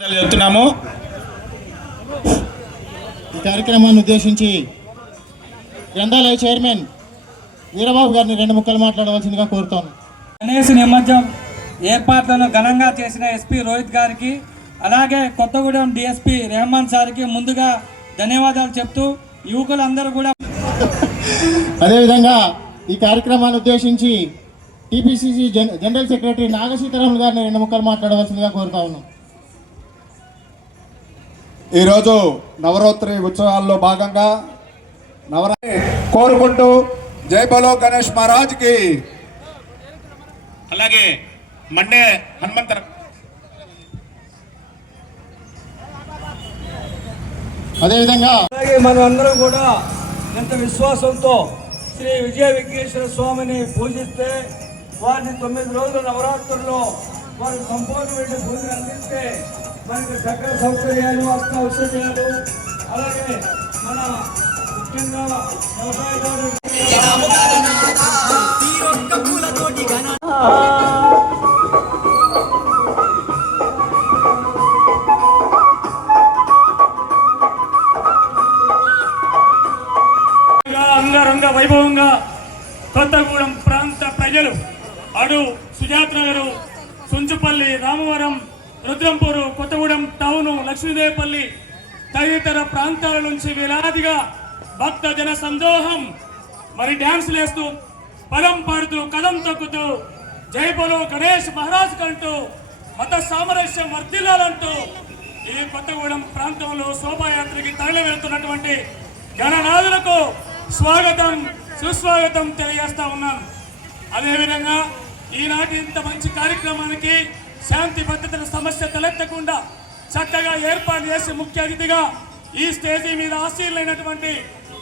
చెప్తున్నాము. ఈ కార్యక్రమాన్ని ఉద్దేశించి గ్రంథాలయ చైర్మన్ వీరబాబు గారిని రెండు ముక్కలు మాట్లాడవలసిందిగా కోరుతాను. గణేష్ నిమజ్జనం ఏర్పాట్లను ఘనంగా చేసిన ఎస్పీ రోహిత్ గారికి అలాగే కొత్తగూడెం డిఎస్పీ రెహమాన్ సార్కి ముందుగా ధన్యవాదాలు చెప్తూ యువకులందరూ కూడా అదేవిధంగా ఈ కార్యక్రమాన్ని ఉద్దేశించి టీపీసీసీ జన్ జనరల్ సెక్రటరీ నాగసీతారాములు గారిని రెండు ముక్కలు మాట్లాడవలసిందిగా కోరుతా ఉన్నాం. ఈరోజు నవరాత్రి ఉత్సవాల్లో భాగంగా నవరాత్రి కోరుకుంటూ జై బలో గణేష్ మహారాజ్కి. అలాగే మండే హనుమంతర అదేవిధంగా అలాగే మనం అందరం కూడా ఎంత విశ్వాసంతో శ్రీ విజయ విఘ్నేశ్వర స్వామిని పూజిస్తే వారిని తొమ్మిది రోజుల నవరాత్రుల్లో వారికి సంపూర్ణమైన పూజలు అందిస్తే మనకి సకల సౌకర్యాలు అష్ట ఔషధ్యాలు అలాగే మన ముఖ్యంగా వ్యవసాయదారులు అంగరంగ వైభవంగా కొత్తగూడెం ప్రాంత ప్రజలు అడు సుజాత నగరు సుంచుపల్లి రామవరం రుద్రంపూరు కొత్తగూడెం టౌను లక్ష్మీదేవపల్లి తదితర ప్రాంతాల నుంచి వేలాదిగా భక్త జన సందోహం. మరి డ్యాన్స్ లేస్తూ పదం పాడుతూ కదం తొక్కుతూ జై గణేష్ మహారాజ్ కంటూ మత సామరస్యం వర్ధిల్లాలంటూ ఈ కొత్తగూడెం ప్రాంతంలో శోభాయాత్రకి తరలి వెళ్తున్నటువంటి గణనాథులకు స్వాగతం సుస్వాగతం తెలియజేస్తా ఉన్నాను. అదేవిధంగా ఈనాటి ఇంత మంచి కార్యక్రమానికి శాంతి భద్రతల సమస్య తలెత్తకుండా చక్కగా ఏర్పాటు చేసి ముఖ్య అతిథిగా ఈ స్టేజీ మీద ఆశీర్లైనటువంటి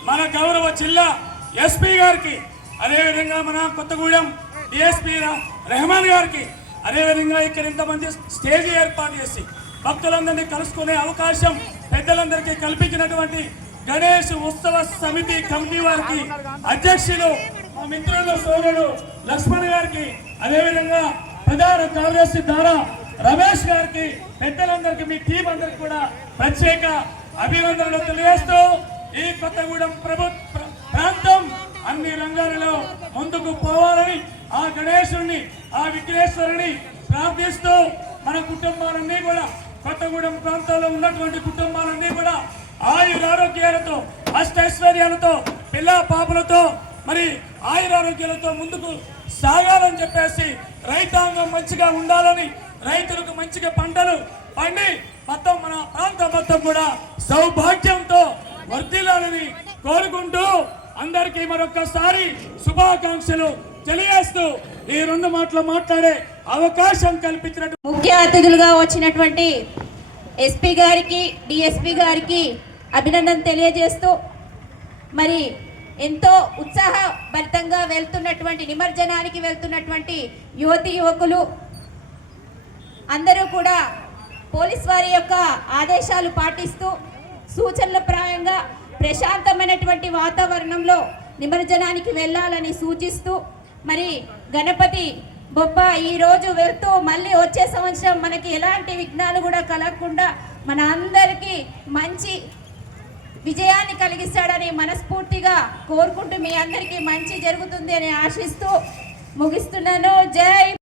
మన గౌరవ జిల్లా ఎస్పీ గారికి అదేవిధంగా మన కొత్తగూడెం డిఎస్పీ రెహమాన్ గారికి అదేవిధంగా ఇక్కడ ఇంతమంది స్టేజీ ఏర్పాటు చేసి భక్తులందరినీ కలుసుకునే అవకాశం పెద్దలందరికీ కల్పించినటువంటి గణేష్ ఉత్సవ సమితి కమిటీ వారికి అధ్యక్షులు మా మిత్రుల సోదరుడు లక్ష్మణ్ గారికి అదేవిధంగా ప్రధాన కార్యదర్శి ద్వారా రమేష్ గారికి పెద్దలందరికీ మీ టీం అందరికి కూడా ప్రత్యేక అభినందనలు తెలియజేస్తూ ఈ కొత్తగూడెం ప్రభుత్వ ప్రాంతం అన్ని రంగాలలో ముందుకు పోవాలని ఆ గణేశుడిని ఆ విఘ్నేశ్వరుని ప్రార్థిస్తూ మన కుటుంబాలన్నీ కూడా కొత్తగూడెం ప్రాంతంలో ఉన్నటువంటి కుటుంబాలన్నీ కూడా ఆయురారోగ్యాలతో అష్టైశ్వర్యాలతో పిల్ల పాపలతో మరి ఆయురారోగ్యాలతో ముందుకు సాగాలని చెప్పేసి రైతాంగం మంచిగా ఉండాలని రైతులకు మంచిగా పంటలు పండి మొత్తం మన ప్రాంతం మొత్తం కూడా సౌభాగ్యంతో వర్ధిల్లాలని కోరుకుంటూ అందరికీ మరొకసారి శుభాకాంక్షలు తెలియజేస్తూ ఈ రెండు మాటలు మాట్లాడే అవకాశం కల్పించినట్టు ముఖ్య అతిథులుగా వచ్చినటువంటి ఎస్పీ గారికి డిఎస్పీ గారికి అభినందన తెలియజేస్తూ మరి ఎంతో ఉత్సాహభరితంగా వెళ్తున్నటువంటి నిమజ్జనానికి వెళ్తున్నటువంటి యువతి యువకులు. అందరూ కూడా పోలీస్ వారి యొక్క ఆదేశాలు పాటిస్తూ సూచనల ప్రాయంగా ప్రశాంతమైనటువంటి వాతావరణంలో నిమజ్జనానికి వెళ్ళాలని సూచిస్తూ మరి గణపతి బొప్ప ఈ రోజు వెళ్తూ మళ్ళీ వచ్చే సంవత్సరం మనకి ఎలాంటి విఘ్నాలు కూడా కలగకుండా మన అందరికీ మంచి విజయాన్ని కలిగిస్తాడని మనస్ఫూర్తిగా కోరుకుంటూ మీ అందరికీ మంచి జరుగుతుంది అని ఆశిస్తూ ముగిస్తున్నాను. జై